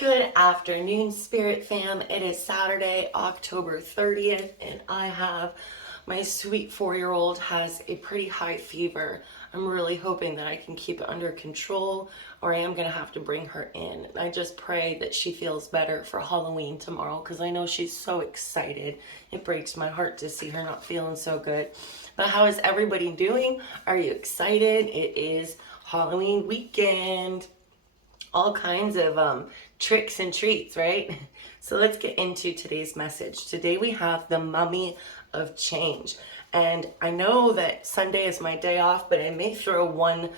Good afternoon, Spirit Fam. It is Saturday, October 30th, and I have my sweet 4-year-old has a pretty high fever. I'm really hoping that I can keep it under control, or I am going to have to bring her in. And I just pray that she feels better for Halloween tomorrow because I know she's so excited. It breaks my heart to see her not feeling so good. But how is everybody doing? Are you excited? It is Halloween weekend. All kinds of tricks and treats, right? So let's get into today's message. Today we have the Mummy of Change. And I know that Sunday is my day off, but I may throw one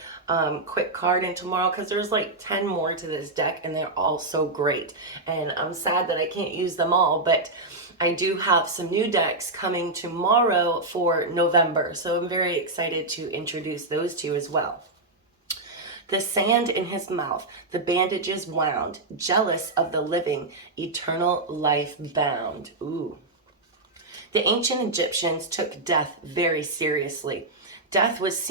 quick card in tomorrow because there's like 10 more to this deck and they're all so great. And I'm sad that I can't use them all, but I do have some new decks coming tomorrow for November. So I'm very excited to introduce those two as well. The sand in his mouth, the bandages wound, jealous of the living, eternal life bound. Ooh. The ancient Egyptians took death very seriously. Death was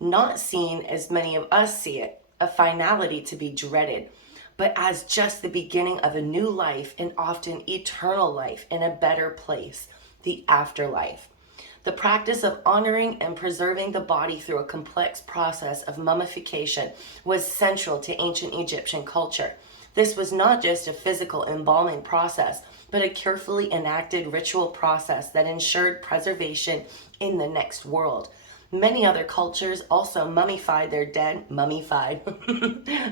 not seen as many of us see it, a finality to be dreaded, but as just the beginning of a new life and often eternal life in a better place, the afterlife. The practice of honoring and preserving the body through a complex process of mummification was central to ancient Egyptian culture. This was not just a physical embalming process, but a carefully enacted ritual process that ensured preservation in the next world. Many other cultures also mummified their dead, mummified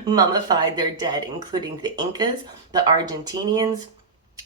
their dead, including the Incas, the Argentinians,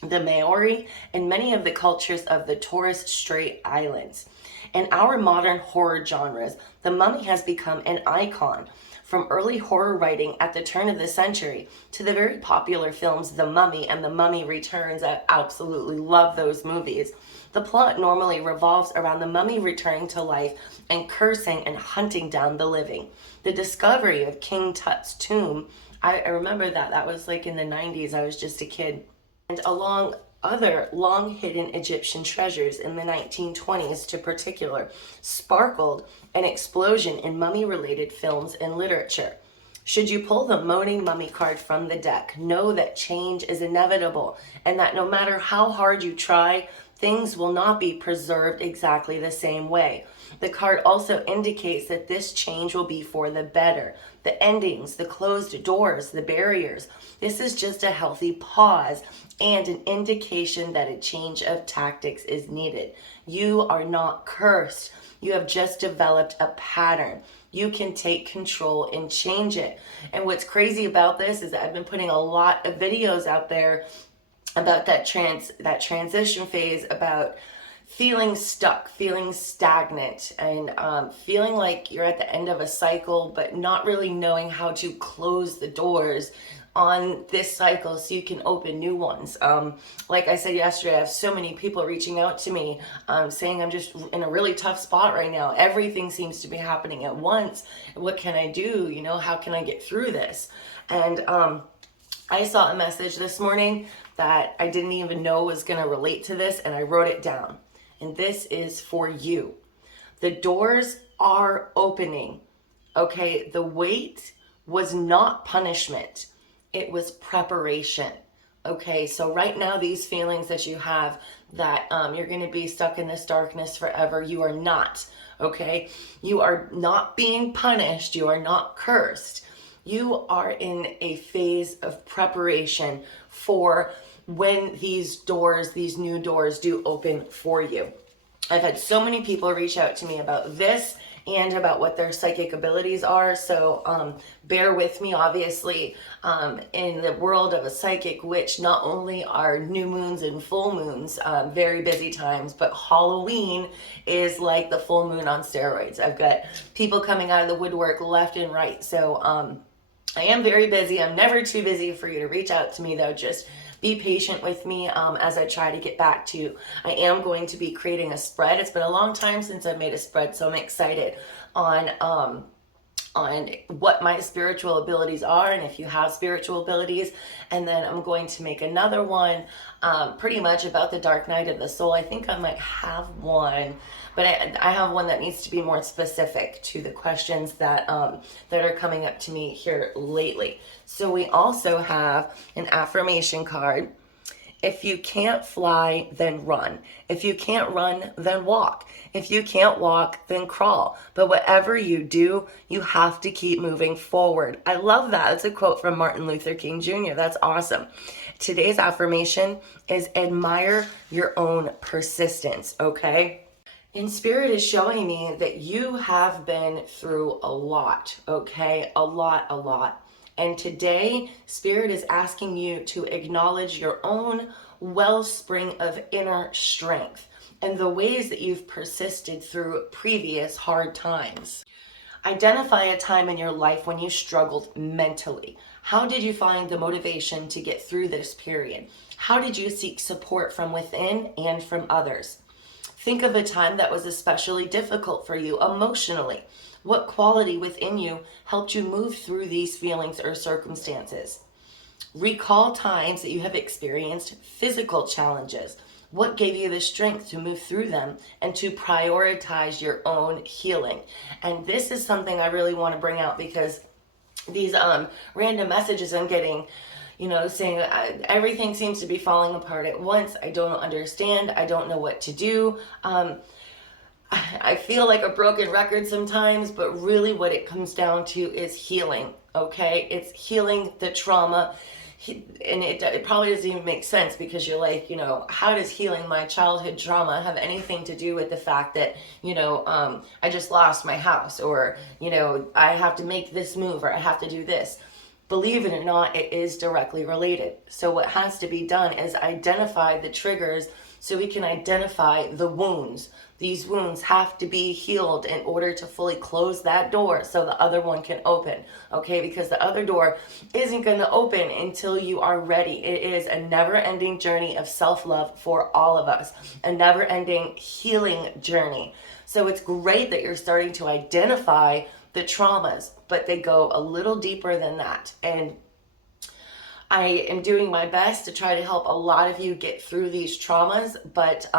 the Maori, and many of the cultures of the Torres Strait Islands. In our modern horror genres, the mummy has become an icon. From early horror writing at the turn of the century to the very popular films The Mummy and The Mummy Returns, I absolutely love those movies. The plot normally revolves around the mummy returning to life and cursing and hunting down the living. The discovery of King Tut's tomb, I remember that was like in the 90s. I was just a kid. And along other long-hidden Egyptian treasures in the 1920s to particular, sparkled an explosion in mummy-related films and literature. Should you pull the Moaning Mummy card from the deck, know that change is inevitable and that no matter how hard you try, things will not be preserved exactly the same way. The card also indicates that this change will be for the better. The endings, the closed doors, the barriers. This is just a healthy pause and an indication that a change of tactics is needed. You are not cursed. You have just developed a pattern. You can take control and change it. And what's crazy about this is that I've been putting a lot of videos out there about that transition phase, about feeling stuck, feeling stagnant, and feeling like you're at the end of a cycle, but not really knowing how to close the doors on this cycle so you can open new ones. Like I said yesterday, I have so many people reaching out to me saying I'm just in a really tough spot right now. Everything seems to be happening at once. What can I do? How can I get through this? And I saw a message this morning that I didn't even know was going to relate to this, and I wrote it down. And this is for you. The doors are opening. Okay, the wait was not punishment. It was preparation. Okay, so right now, these feelings that you have that you're going to be stuck in this darkness forever, you are not. Okay, you are not being punished. You are not cursed. You are in a phase of preparation for when these new doors do open for you. I've had so many people reach out to me about this and about what their psychic abilities are. So bear with me, obviously, in the world of a psychic witch, not only are new moons and full moons very busy times, but Halloween is like the full moon on steroids. I've got people coming out of the woodwork left and right. So I am very busy. I'm never too busy for you to reach out to me, though. Just be patient with me as I try to get back to you. I am going to be creating a spread. It's been a long time since I've made a spread, so I'm excited on on what my spiritual abilities are and if you have spiritual abilities. And then I'm going to make another one pretty much about the dark night of the soul. I think I might have one, but I have one that needs to be more specific to the questions that that are coming up to me here lately. So we also have an affirmation card. If you can't fly, then run. If you can't run, then walk. If you can't walk, then crawl. But whatever you do, you have to keep moving forward. I love that. It's a quote from Martin Luther King Jr. That's awesome. Today's affirmation is admire your own persistence, okay? And Spirit is showing me that you have been through a lot, okay? A lot. And today, Spirit is asking you to acknowledge your own wellspring of inner strength and the ways that you've persisted through previous hard times. Identify a time in your life when you struggled mentally. How did you find the motivation to get through this period? How did you seek support from within and from others? Think of a time that was especially difficult for you emotionally. What quality within you helped you move through these feelings or circumstances? Recall times that you have experienced physical challenges. What gave you the strength to move through them and to prioritize your own healing? And this is something I really want to bring out because these random messages I'm getting, saying everything seems to be falling apart at once. I don't understand. I don't know what to do. I feel like a broken record sometimes, but really what it comes down to is healing, okay? It's healing the trauma. And it probably doesn't even make sense because you're like, how does healing my childhood trauma have anything to do with the fact that, I just lost my house, or, I have to make this move, or I have to do this. Believe it or not, it is directly related. So what has to be done is identify the triggers so we can identify the wounds. These wounds have to be healed in order to fully close that door so the other one can open, okay? Because the other door isn't going to open until you are ready. It is a never-ending journey of self-love for all of us, a never-ending healing journey. So it's great that you're starting to identify the traumas, but they go a little deeper than that. And I am doing my best to try to help a lot of you get through these traumas, but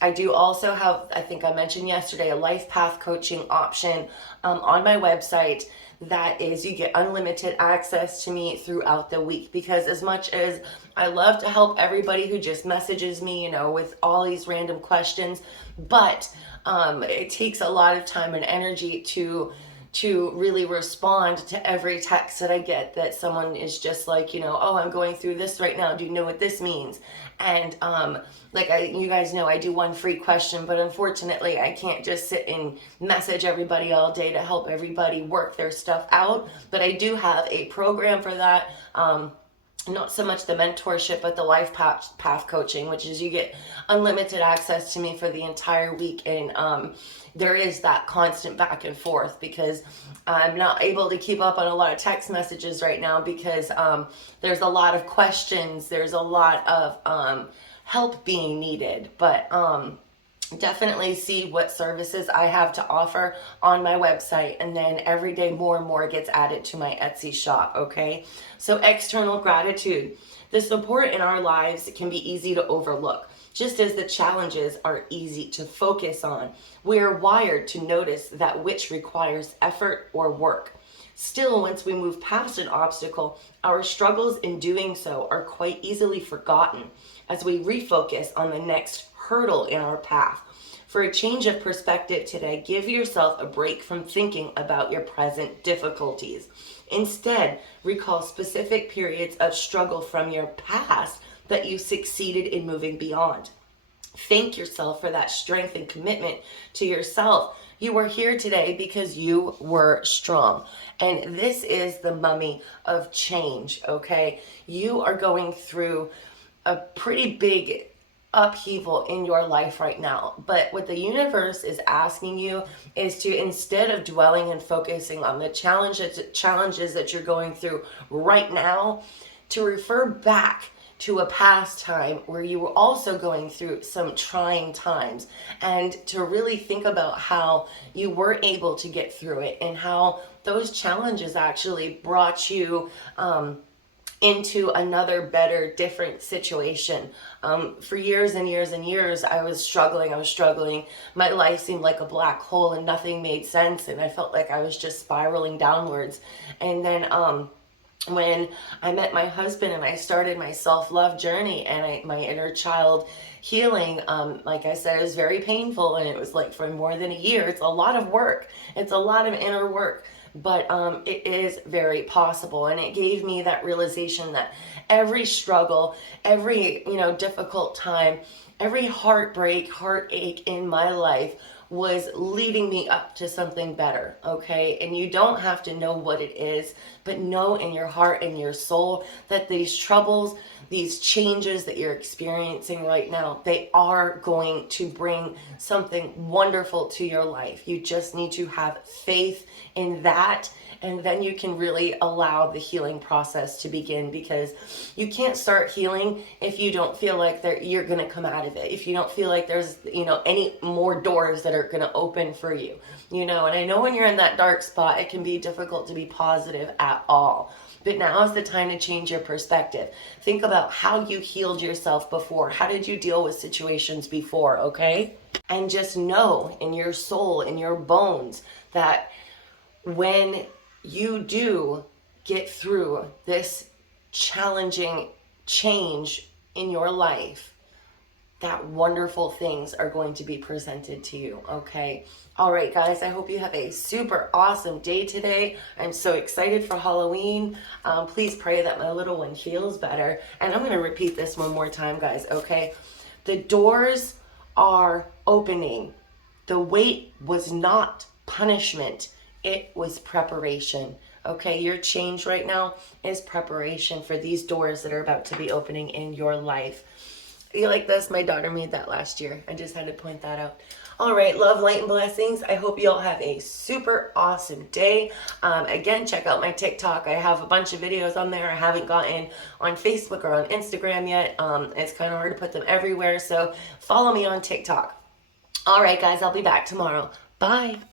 I do also have, I think I mentioned yesterday, a life path coaching option on my website. That is, you get unlimited access to me throughout the week, because as much as I love to help everybody who just messages me, with all these random questions, but it takes a lot of time and energy to really respond to every text that I get that someone is just like, oh, I'm going through this right now. Do you know what this means? And you guys know, I do one free question, but unfortunately I can't just sit and message everybody all day to help everybody work their stuff out. But I do have a program for that. Not so much the mentorship, but the life path coaching, which is you get unlimited access to me for the entire week. And there is that constant back and forth because I'm not able to keep up on a lot of text messages right now because there's a lot of questions. There's a lot of help being needed. But definitely see what services I have to offer on my website, and then every day more and more gets added to my Etsy shop, okay? So external gratitude. The support in our lives can be easy to overlook, just as the challenges are easy to focus on. We are wired to notice that which requires effort or work. Still, once we move past an obstacle, our struggles in doing so are quite easily forgotten as we refocus on the next hurdle in our path. For a change of perspective today, give yourself a break from thinking about your present difficulties. Instead, recall specific periods of struggle from your past that you succeeded in moving beyond. Thank yourself for that strength and commitment to yourself. You are here today because you were strong. And this is the mummy of change, okay? You are going through a pretty big upheaval in your life right now. But what the universe is asking you is to, instead of dwelling and focusing on the challenges that you're going through right now, to refer back to a past time where you were also going through some trying times, and to really think about how you were able to get through it and how those challenges actually brought you into another better, different situation. For years and years and years, I was struggling. My life seemed like a black hole and nothing made sense, and I felt like I was just spiraling downwards. And then when I met my husband and I started my self-love journey and my inner child healing, like I said, it was very painful, and it was like for more than a year. It's a lot of work. It's a lot of inner work, but it is very possible. And it gave me that realization that every struggle, every difficult time, every heartbreak, heartache in my life was leading me up to something better, okay? And you don't have to know what it is, but know in your heart and your soul that these troubles, these changes that you're experiencing right now, they are going to bring something wonderful to your life. You just need to have faith in that, and then you can really allow the healing process to begin, because you can't start healing if you don't feel like you're going to come out of it. If you don't feel like there's, any more doors that are going to open for you, and I know when you're in that dark spot, it can be difficult to be positive at all. But now is the time to change your perspective. Think about how you healed yourself before. How did you deal with situations before, okay? And just know in your soul, in your bones, that when you do get through this challenging change in your life, that wonderful things are going to be presented to you, okay? All right, guys, I hope you have a super awesome day today. I'm so excited for Halloween. Please pray that my little one feels better. And I'm going to repeat this one more time, guys, okay? The doors are opening. The wait was not punishment. It was preparation. Okay, your change right now is preparation for these doors that are about to be opening in your life. You like this? My daughter made that last year. I just had to point that out. All right, love, light, and blessings. I hope you all have a super awesome day. Again, check out my TikTok. I have a bunch of videos on there. I haven't gotten on Facebook or on Instagram yet. It's kind of hard to put them everywhere, so follow me on TikTok. All right, guys, I'll be back tomorrow. Bye.